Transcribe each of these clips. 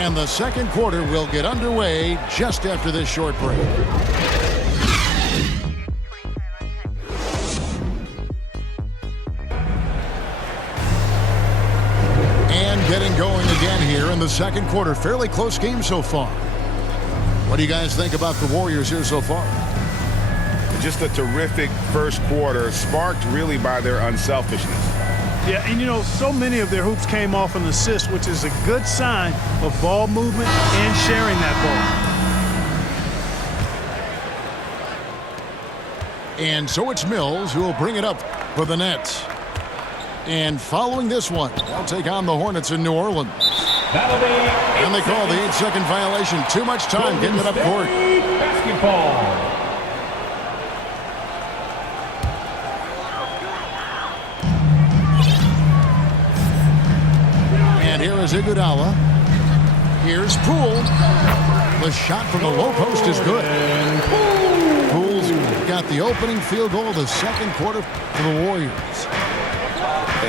And the second quarter will get underway just after this short break. And getting going again here in the second quarter. Fairly close game so far. What do you guys think about the Warriors here so far? Just a terrific first quarter, sparked really by their unselfishness. Yeah, and you know, so many of their hoops came off an assist, which is a good sign of ball movement and sharing that ball. And so it's Mills who will bring it up for the Nets. And following this one, they'll take on the Hornets in New Orleans. And they call the 8-second violation. Too much time getting it up court. Basketball. And here is Iguodala. Here's Poole. The shot from the low post is good. Poole's got the opening field goal of the second quarter for the Warriors.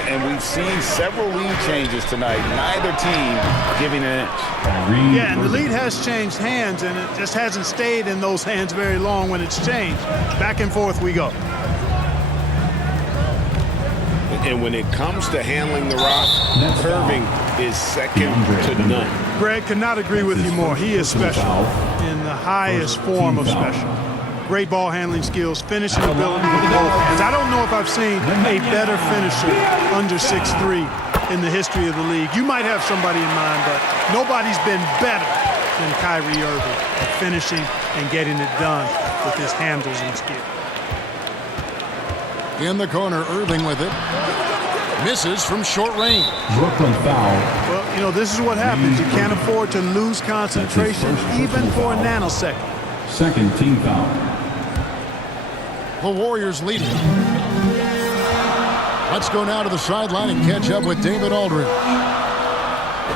And we've seen several lead changes tonight. Neither team giving an inch. Yeah, and the lead has changed hands, and it just hasn't stayed in those hands very long when it's changed. Back and forth we go. And when it comes to handling the rock, Irving is second to none. Greg, could not agree with you more. He is special in the highest form of special. Great ball handling skills, finishing ability with both hands. I don't know if I've seen a better finisher under 6'3" in the history of the league. You might have somebody in mind, but nobody's been better than Kyrie Irving at finishing and getting it done with his handles and skill. In the corner, Irving with it. Misses from short range. Brooklyn foul. Well, you know, this is what happens. You can't afford to lose concentration even for a nanosecond. Second team foul. The Warriors lead it. Let's go now to the sideline and catch up with David Aldridge.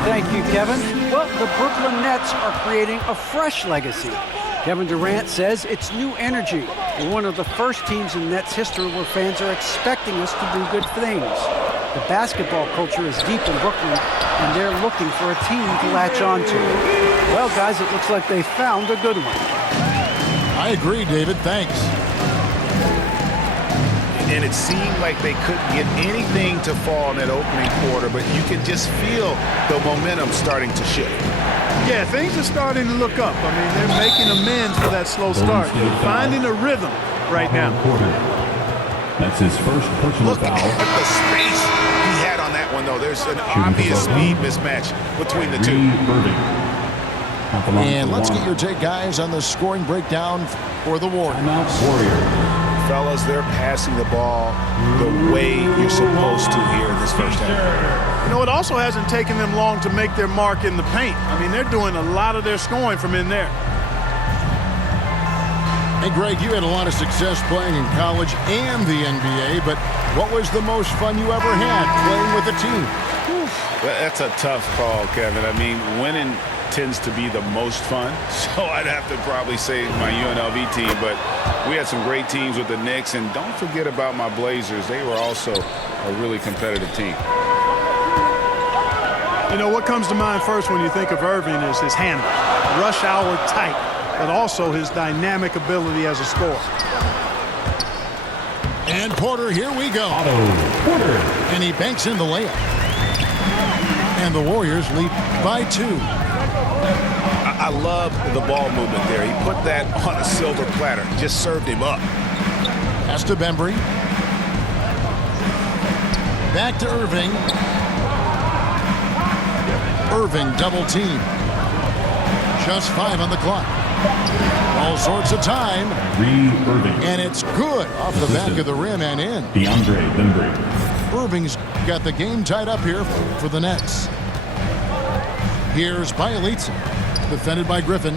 Thank you, Kevin. Well, the Brooklyn Nets are creating a fresh legacy. Kevin Durant says it's new energy. We're one of the first teams in Nets history where fans are expecting us to do good things. The basketball culture is deep in Brooklyn, and they're looking for a team to latch on to. Well, guys, it looks like they found a good one. I agree, David. Thanks. And it seemed like they couldn't get anything to fall in that opening quarter, but you can just feel the momentum starting to shift. Yeah, things are starting to look up. I mean, they're making amends for that slow start. They're finding a rhythm right now. That's his first personal Look foul. at the space he had on that one, though. There's an obvious speed mismatch between the two. And let's get your take, guys, on the scoring breakdown for the Warriors. Fellas, they're passing the ball the way you're supposed to here in this first half. You know, it also hasn't taken them long to make their mark in the paint. I mean, they're doing a lot of their scoring from in there. Hey, Greg, you had a lot of success playing in college and the NBA, but what was the most fun you ever had playing with a team? That's a tough call, Kevin. I mean, winning tends to be the most fun, so I'd have to probably say my UNLV team, but we had some great teams with the Knicks, and don't forget about my Blazers. They were also a really competitive team. You know, what comes to mind first when you think of Irving is his handle. Rush hour tight, but also his dynamic ability as a scorer. And Porter, here we go. Porter. And he banks in the layup. And the Warriors lead by 2. I love the ball movement there. He put that on a silver platter. Just served him up. Pass to Bembry. Back to Irving. Irving double team. Just 5 on the clock. All sorts of time. Irving. And it's good off the back of the rim and in. DeAndre Bembry. Irving's got the game tied up here for the Nets. Here's Bielitsa. Defended by Griffin.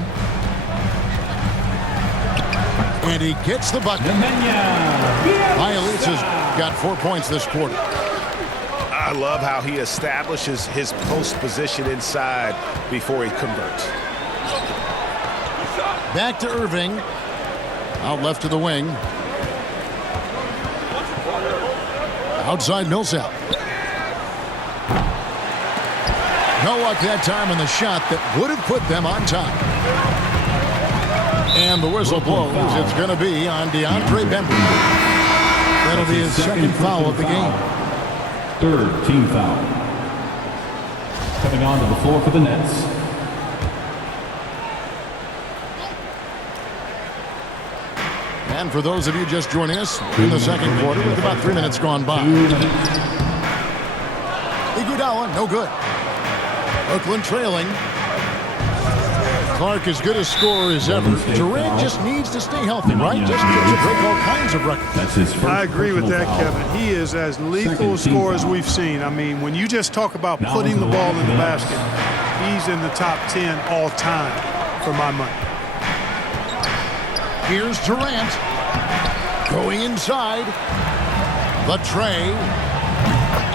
And he gets the bucket. Bielitsa's got 4 points this quarter. I love how he establishes his post position inside before he converts. Back to Irving. Out left to the wing. Outside Millsap. No luck that time on the shot that would have put them on top. And the whistle blows. It's going to be on DeAndre Bembry. That'll be his second foul of the game. Third team foul. Coming onto the floor for the Nets. And for those of you just joining us, in the second quarter with about 3 minutes gone by. Iguodala, no good. Brooklyn trailing. Clark as good a scorer as ever. Durant just needs to stay healthy, right? Just to break all kinds of records. That's his first. I agree with that, Kevin. He is as lethal a scorer as we've seen. I mean, when you just talk about putting the ball in the basket, he's in the top 10 all time for my money. Here's Durant. Going inside. The tray.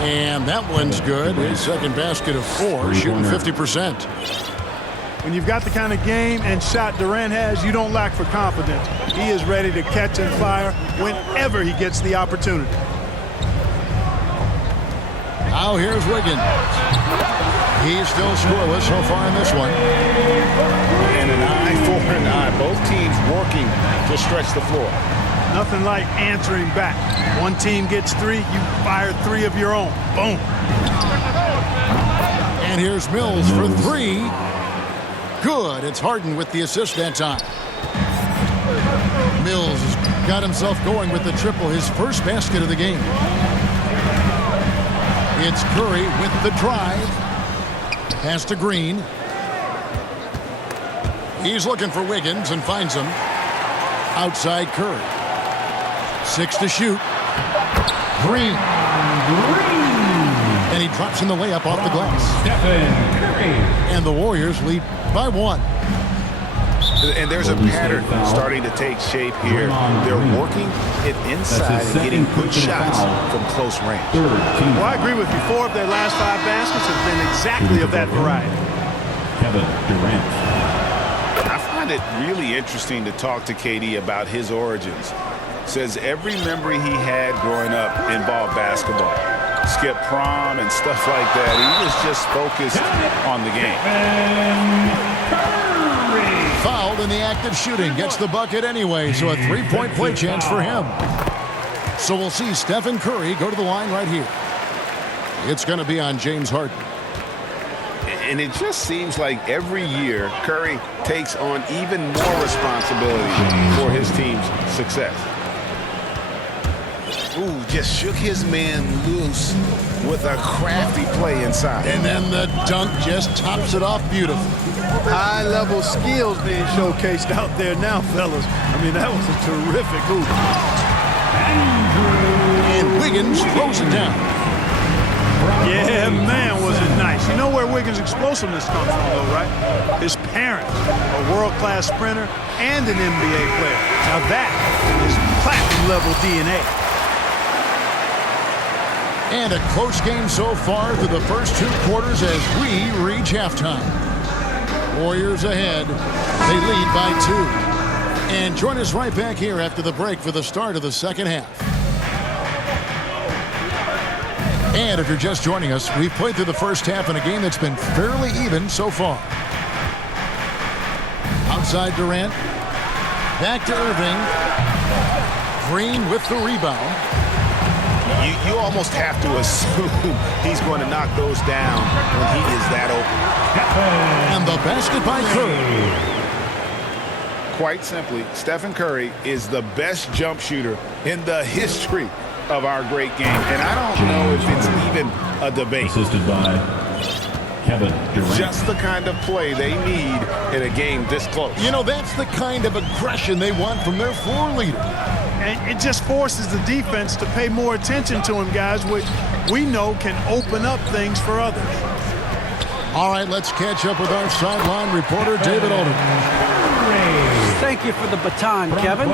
And that one's good. His second basket of 4, shooting 50%. When you've got the kind of game and shot Durant has, you don't lack for confidence. He is ready to catch and fire whenever he gets the opportunity. Now here's Wiggins. He's still scoreless so far in this one. And an eye for an eye. Both teams working to stretch the floor. Nothing like answering back. One team gets 3, you fire 3 of your own. Boom. And here's Mills for 3. Good. It's Harden with the assist that time. Mills has got himself going with the triple, his first basket of the game. It's Curry with the drive. Pass to Green. He's looking for Wiggins and finds him. Outside Curry. 6 to shoot. Green. And he drops in the layup off the glass. Stephen Curry. And the Warriors lead by 1. And there's a pattern starting to take shape here. They're working it inside and getting good shots from close range. Well, I agree with you. 4 of their last 5 baskets have been exactly of that variety. Kevin Durant. I find it really interesting to talk to KD about his origins. Says every memory he had growing up involved basketball. Skip prom and stuff like that. He was just focused on the game. Fouled in the act of shooting. Gets the bucket anyway, so a 3-point play chance for him. So we'll see Stephen Curry go to the line right here. It's going to be on James Harden. And it just seems like every year Curry takes on even more responsibility for his team's success. Ooh, just shook his man loose with a crafty play inside. And then the dunk just tops it off beautifully. High-level skills being showcased out there now, fellas. I mean, that was a terrific hoop. And Wiggins throws it down. Yeah, man, was it nice. You know where Wiggins' explosiveness comes from, though, right? His parents, a world-class sprinter and an NBA player. Now that is platinum-level DNA. And a close game so far through the first 2 quarters as we reach halftime. Warriors ahead. They lead by 2. And join us right back here after the break for the start of the second half. And if you're just joining us, we've played through the first half in a game that's been fairly even so far. Outside Durant. Back to Irving. Green with the rebound. You almost have to assume he's going to knock those down when he is that open. And the basket by Curry. Quite simply, Stephen Curry is the best jump shooter in the history of our great game. And I don't know if it's even a debate. Assisted by Kevin Durant. Just the kind of play they need in a game this close. You know, that's the kind of aggression they want from their floor leader. And it just forces the defense to pay more attention to him, guys, which we know can open up things for others. All right, let's catch up with our sideline reporter, David Alden. Thank you for the baton, Kevin.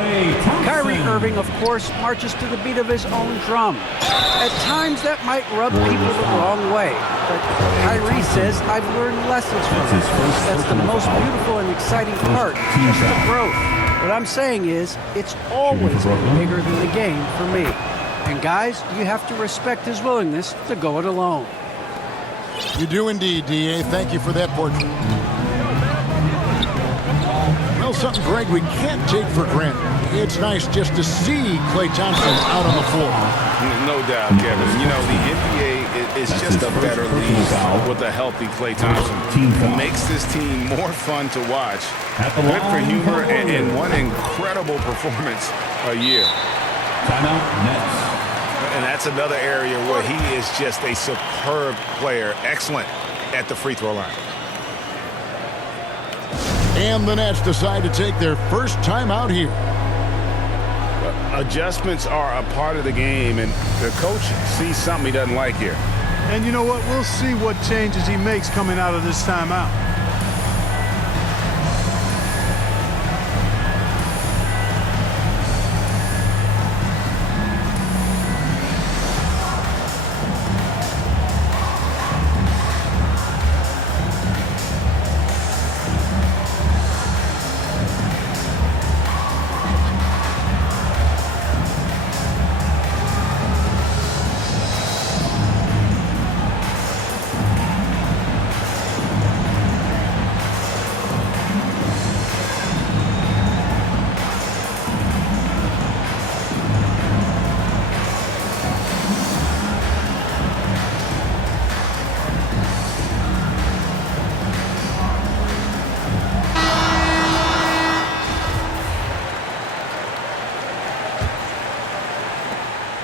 Kyrie Irving, of course, marches to the beat of his own drum. At times, that might rub people the wrong way. But Kyrie says, I've learned lessons from it. That's the most beautiful and exciting part, just the growth. What I'm saying is, it's always been bigger than the game for me. And guys, you have to respect his willingness to go it alone. You do indeed, D.A. Thank you for that portrait. Well, something, Greg, we can't take for granted. It's nice just to see Klay Thompson out on the floor. No doubt, Kevin. You know, the NBA is just a better league with a healthy Klay Thompson. Makes this team more fun to watch. Good for humor and one incredible performance a year. Timeout, Nets. And that's another area where he is just a superb player. Excellent at the free throw line. And the Nets decide to take their first time out here. Adjustments are a part of the game, and the coach sees something he doesn't like here. And you know what? We'll see what changes he makes coming out of this timeout.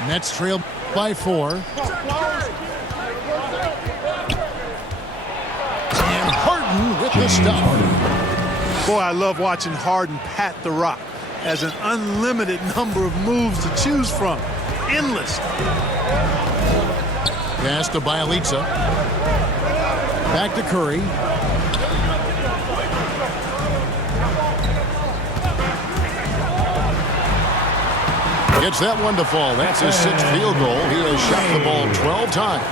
Nets trail by 4. And Harden with the stuff. Boy, I love watching Harden pat the rock. Has an unlimited number of moves to choose from. Endless. Pass to Bielitsa. Back to Curry. Gets that one to fall. That's his 6th field goal. He has shot the ball 12 times.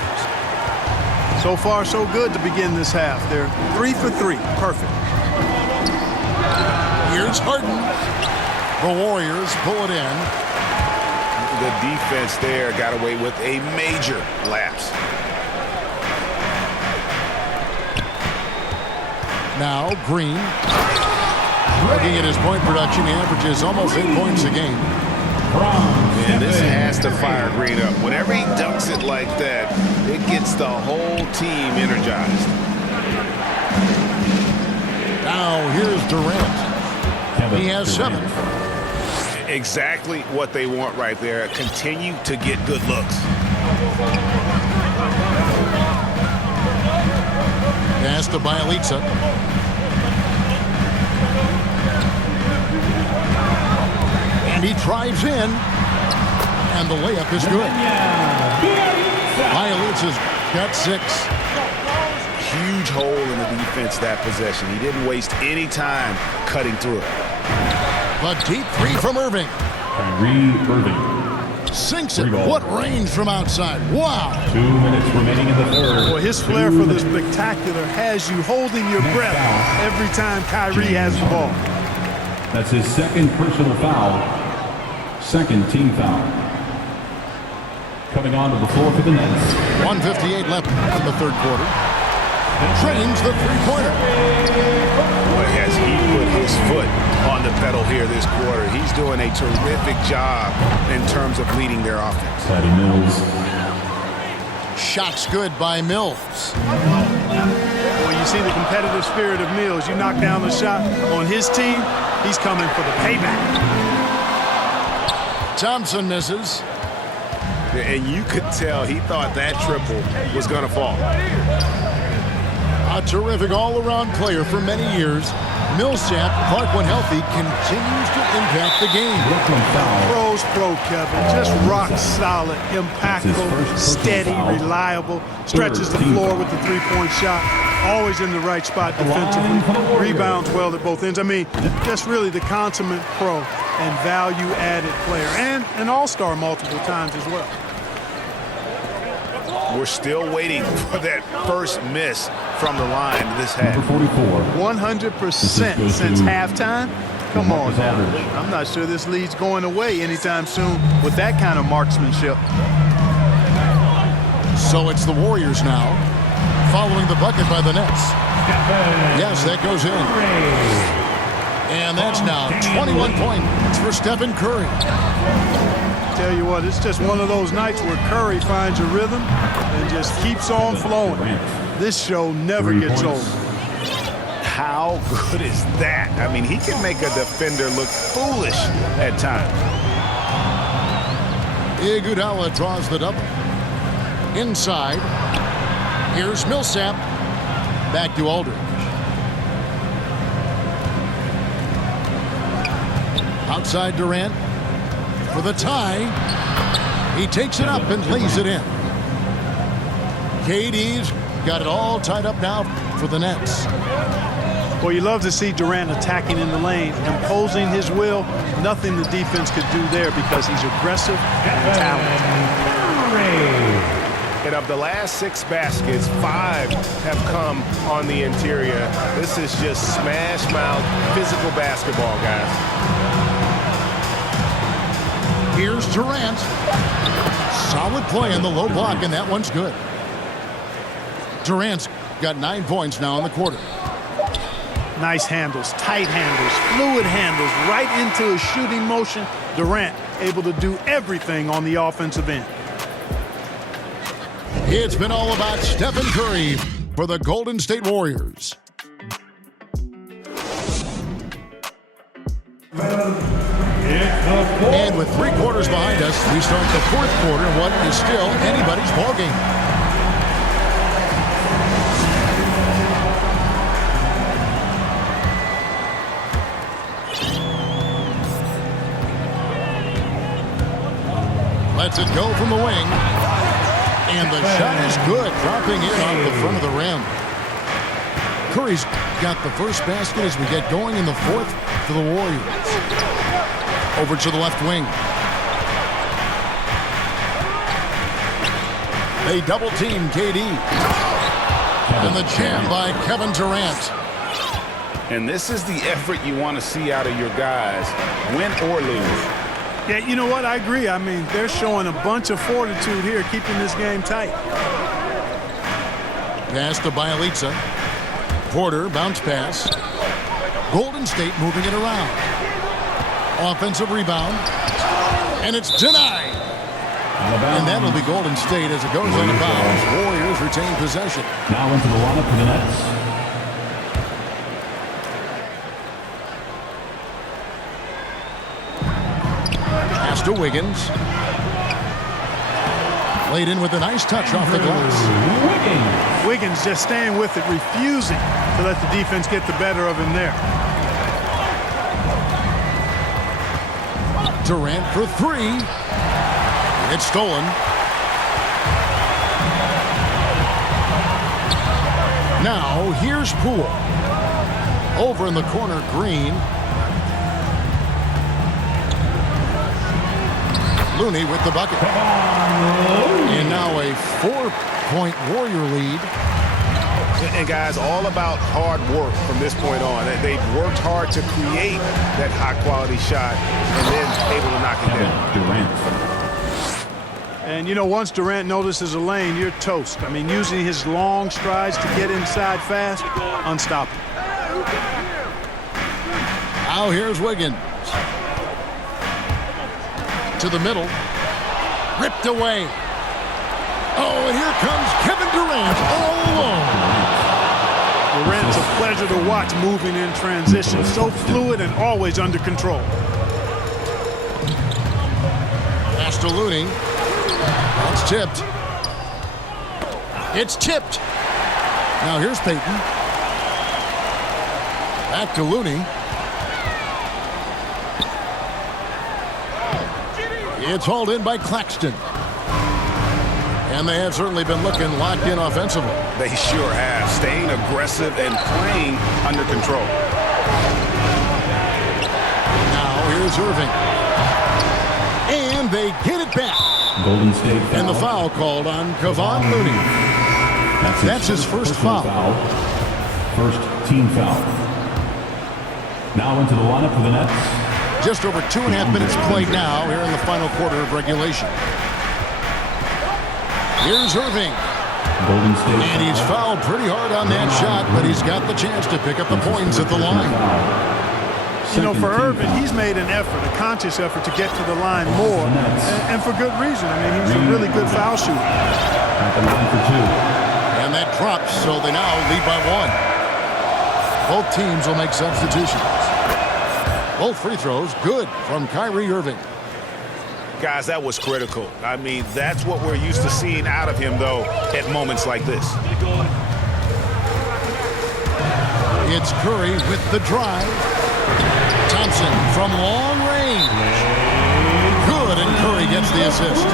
So far, so good to begin this half. They're 3 for 3. Perfect. Here's Harden. The Warriors pull it in. The defense there got away with a major lapse. Now Green. Looking at his point production, he averages almost 8 points a game. And this has to fire Green up. Whenever he dunks it like that, it gets the whole team energized. Now here's Durant. He has 7. Exactly what they want right there. Continue to get good looks. Pass to Bielitsa. And he drives in. And the layup is good. Bielitsa's got 6. Huge hole in the defense that possession. He didn't waste any time cutting through it. A deep 3 from Irving. Kyrie Irving. Sinks it. What range from outside. Wow. 2 minutes remaining in the third. Well, his flair for the spectacular has you holding your breath every time Kyrie has the ball. That's his 2nd personal foul. 2nd team foul. Coming onto the floor for the Nets. 1:58 left in the 3rd quarter. Drains the 3-pointer. Boy, has he put his foot on the pedal here this quarter. He's doing a terrific job in terms of leading their offense. Patty Mills. Shots good by Mills. Well, you see the competitive spirit of Mills. You knock down the shot on his team, he's coming for the payback. Thompson misses. And you could tell he thought that triple was going to fall. A terrific all-around player for many years. Millsap, Clark when healthy, continues to impact the game. Pro's pro, Kevin. Just rock solid, impactful, steady, reliable. Stretches the floor with the 3-point shot. Always in the right spot defensively. Rebounds well at both ends. I mean, just really the consummate pro and value-added player. And an all-star multiple times as well. We're still waiting for that first miss from the line this half. 100% since halftime. Come on now. I'm not sure this lead's going away anytime soon with that kind of marksmanship. So it's the Warriors now. following the bucket by the Nets. Yes, that goes in. And that's now 21 points for Stephen Curry. Tell you what, it's just one of those nights where Curry finds a rhythm and just keeps on flowing. This show never gets old. How good is that? I mean, he can make a defender look foolish at times. Iguodala draws the double. Inside. Here's Millsap. Back to Aldridge. Outside Durant for the tie. He takes it up and lays it in. KD's got it all tied up now for the Nets. Well, you love to see Durant attacking in the lane, imposing his will. Nothing the defense could do there because he's aggressive and talented. And of the last 6 baskets, 5 have come on the interior. This is just smash mouth physical basketball, guys. Here's Durant. Solid play in the low block, and that one's good. Durant's got 9 points now in the quarter. Nice handles, tight handles, fluid handles, right into his shooting motion. Durant able to do everything on the offensive end. It's been all about Stephen Curry for the Golden State Warriors. And with 3 quarters behind us, we start the 4th quarter in what is still anybody's ballgame. Lets it go from the wing. And the shot is good, dropping in off the front of the rim. Curry's got the first basket as we get going in the 4th for the Warriors. Over to the left wing. They double team KD. And the jam by Kevin Durant. And this is the effort you want to see out of your guys, win or lose. Yeah, you know what? I agree. I mean, they're showing a bunch of fortitude here, keeping this game tight. Pass to Bielitsa. Porter, bounce pass. Golden State moving it around. Offensive rebound. And it's denied. And that'll be Golden State as it goes out of bounds. Warriors retain possession. Now into the lineup for the Nets. Pass to Wiggins. Laid in with a nice touch off the glass. Wiggins just staying with it, refusing to let the defense get the better of him there. Durant for 3. It's stolen. Now here's Poole. Over in the corner, Green. Looney with the bucket. And now a 4-point Warrior lead. And guys, all about hard work from this point on. They've worked hard to create that high-quality shot and then able to knock it down. Durant. And, you know, once Durant notices a lane, you're toast. I mean, using his long strides to get inside fast, unstoppable. Now here's Wiggins. To the middle. Ripped away. Oh, and here comes Kevin Durant all alone. Durant's a pleasure to watch moving in transition. So fluid and always under control. Pass to Looney. It's tipped. It's tipped. Now here's Payton. Back to Looney. It's hauled in by Claxton. And they have certainly been looking locked in offensively. They sure have, staying aggressive and playing under control. Now here's Irving. And they get it back. Golden State foul. And the foul called on Kevon Looney. That's his first foul. First team foul. Now into the lineup for the Nets. Just over 2.5 minutes played now here in the final quarter of regulation. Here's Irving. Golden State. And he's fouled pretty hard on that shot, but he's got the chance to pick up the points at the line. You know, for Irvin, he's made an effort, a conscious effort to get to the line more, and for good reason. I mean, he's a really good foul shooter. At the line for 2. And that drops, so they now lead by 1. Both teams will make substitutions. Both free throws good from Kyrie Irving. Guys, that was critical. I mean, that's what we're used to seeing out of him, though, at moments like this. It's Curry with the drive. Thompson from long range. Good, and Curry gets the assist.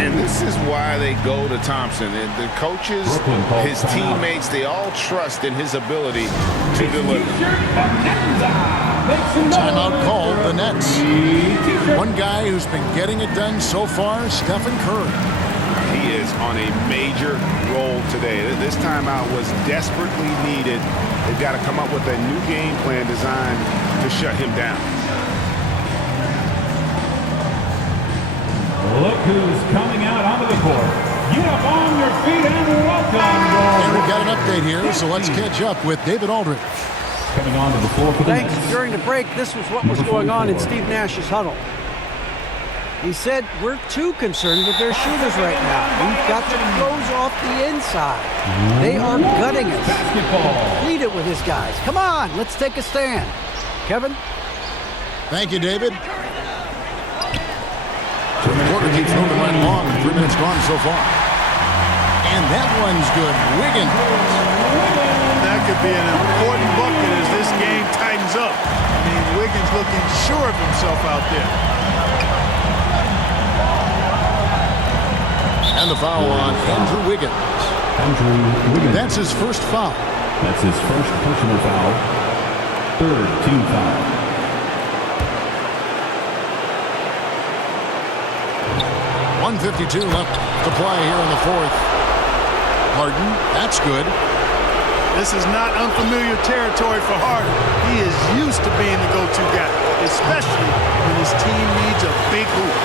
And this is why they go to Thompson. And the coaches, his teammates, they all trust in his ability to deliver. Timeout called, the Nets. One guy who's been getting it done so far, Stephen Curry. He is on a major role today. This timeout was desperately needed. They've got to come up with a new game plan designed to shut him down. Look who's coming out onto the court. Get up on your feet and welcome. And we've got an update here, so let's catch up with David Aldridge. Coming on to the floor for the Thanks. Nets. During the break, this was what was going on in Steve Nash's huddle. He said, we're too concerned with their shooters right now. We've got to close off the inside. They are gutting us. Basketball. Lead it with his guys. Come on, let's take a stand. Kevin? Thank you, David. The quarter keeps moving right along. 3 minutes gone so far. And that one's good. Wiggins. That could be an important bucket as this game tightens up. I mean, Wiggins looking sure of himself out there. And the foul on Andrew Wiggins. Andrew Wiggins. That's his first foul. That's his first personal foul. Third team foul. 1:52 left to play here in the fourth. Harden, that's good. This is not unfamiliar territory for Harden. He is used to being the go-to guy, especially when his team needs a big hoop.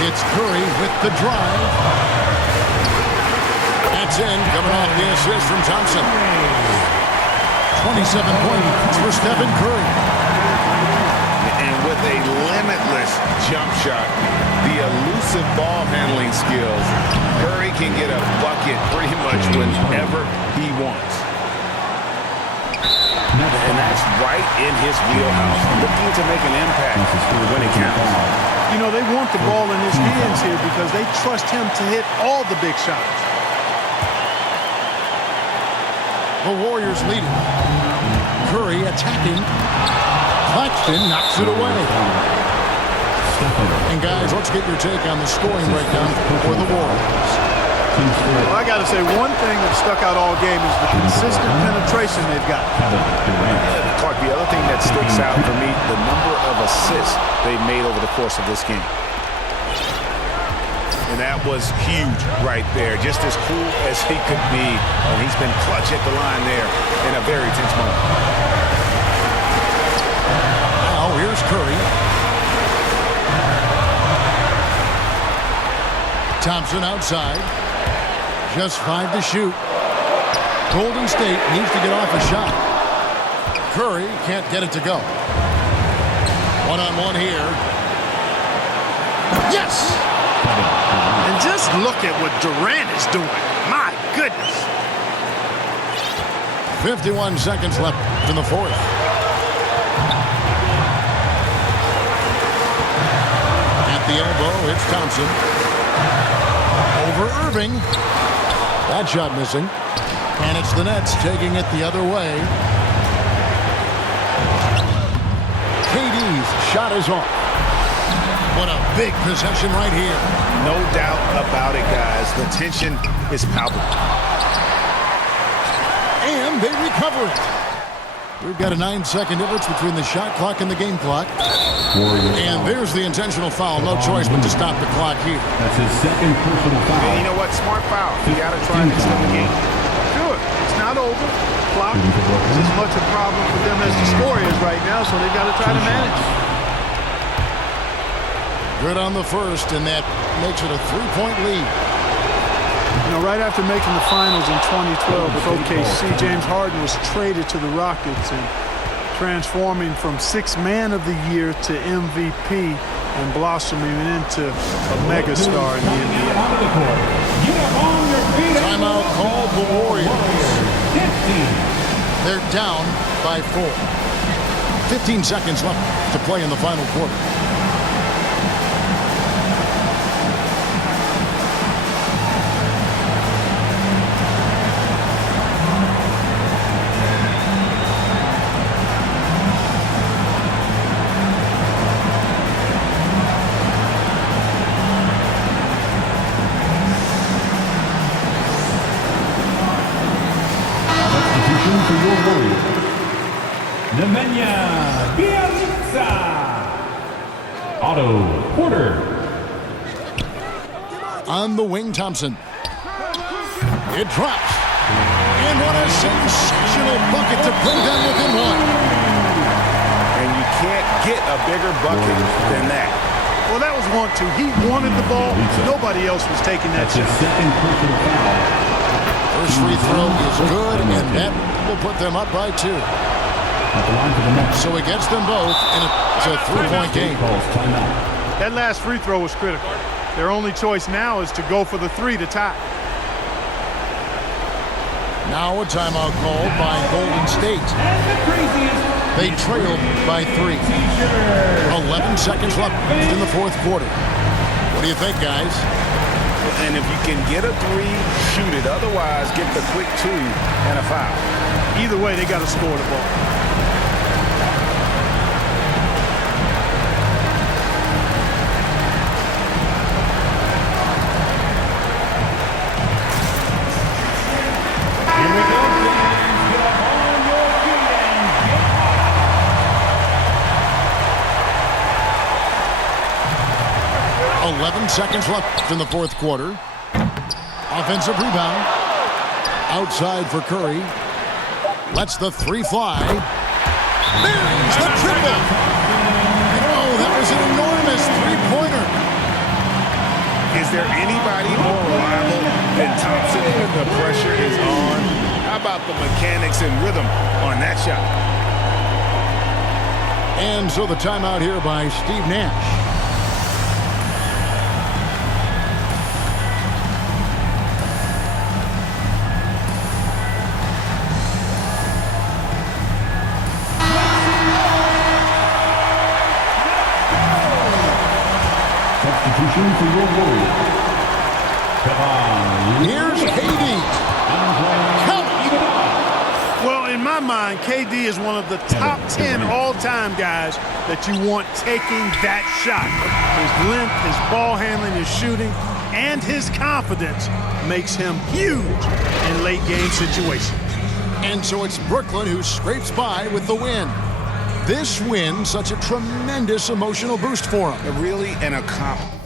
It's Curry with the drive. That's in, coming off the assist from Thompson. 27 points for Stephen Curry. And with a limitless jump shot, the elusive ball handling skills, Curry can get a bucket pretty much whenever he wants. And that's right in his wheelhouse, looking to make an impact when it counts. You know, they want the ball in his hands here because they trust him to hit all the big shots. The Warriors leading. Curry attacking. Claxton knocks it away. And guys, let's get your take on the scoring breakdown for the Warriors. Well, I got to say, one thing that stuck out all game is the consistent penetration they've got. Clark, the other thing that sticks out for me, the number of assists they've made over the course of this game. And that was huge right there, just as cool as he could be. And he's been clutch at the line there in a very tense moment. Now here's Curry. Thompson outside. Just 5 to shoot. Golden State needs to get off a shot. Curry can't get it to go. One-on-one here. Yes! And just look at what Durant is doing. My goodness. 51 seconds left in the fourth. At the elbow, it's Thompson. Over Irving. That shot missing. And it's the Nets taking it the other way. KD's shot is off. What a big possession right here. No doubt about it, guys. The tension is palpable. And they recover it. We've got a 9-second difference between the shot clock and the game clock. And there's the intentional foul. No choice but to stop the clock here. That's his second personal foul. And you know what? Smart foul. You got to try to extend the game. Sure, it's not over. Clock is as much a problem for them as the score is right now, so they've got to try to manage. Good on the first, and that makes it a 3-point lead. You know, right after making the finals in 2012 with OKC, James Harden was traded to the Rockets and transforming from Sixth Man of the Year to MVP and blossoming into a megastar in the NBA. Timeout called the Warriors. They're down by 4. 15 seconds left to play in the final quarter. For your Warriors, Nemanja Bjelica. Otto Porter. On the wing, Thompson. It drops. And what a sensational bucket to bring them within 1. And you can't get a bigger bucket than that. Well, that was 1-2. He wanted the ball. Nobody else was taking that That's his shot. second personal foul. First free throw is good, and that will put them up by 2. At the line for the next. So he gets them both, and it's a 3-point game. Calls timeout. That last free throw was critical. Their only choice now is to go for the 3 to tie. Now a timeout called by Golden State. They trailed by 3. 11 seconds left in the fourth quarter. What do you think, guys? And if you can get a 3, shoot it. Otherwise, get the quick 2 and a foul. Either way, they got to score the ball. Here we go, fans. Get up on your feet and get up. 11 seconds left in the fourth quarter. Offensive rebound. Outside for Curry. Lets the 3 fly. There's the triple. Oh, that was an enormous 3-pointer. Is there anybody more reliable than Thompson when the pressure is on? How about the mechanics and rhythm on that shot? And so the timeout here by Steve Nash. Substitution for your Warriors. Come on. Here's KD. Well, in my mind, KD is one of the top 10 all-time guys that you want taking that shot. His length, his ball handling, his shooting, and his confidence makes him huge in late-game situations. And so it's Brooklyn who scrapes by with the win. This win, such a tremendous emotional boost for him. Really an accomplishment.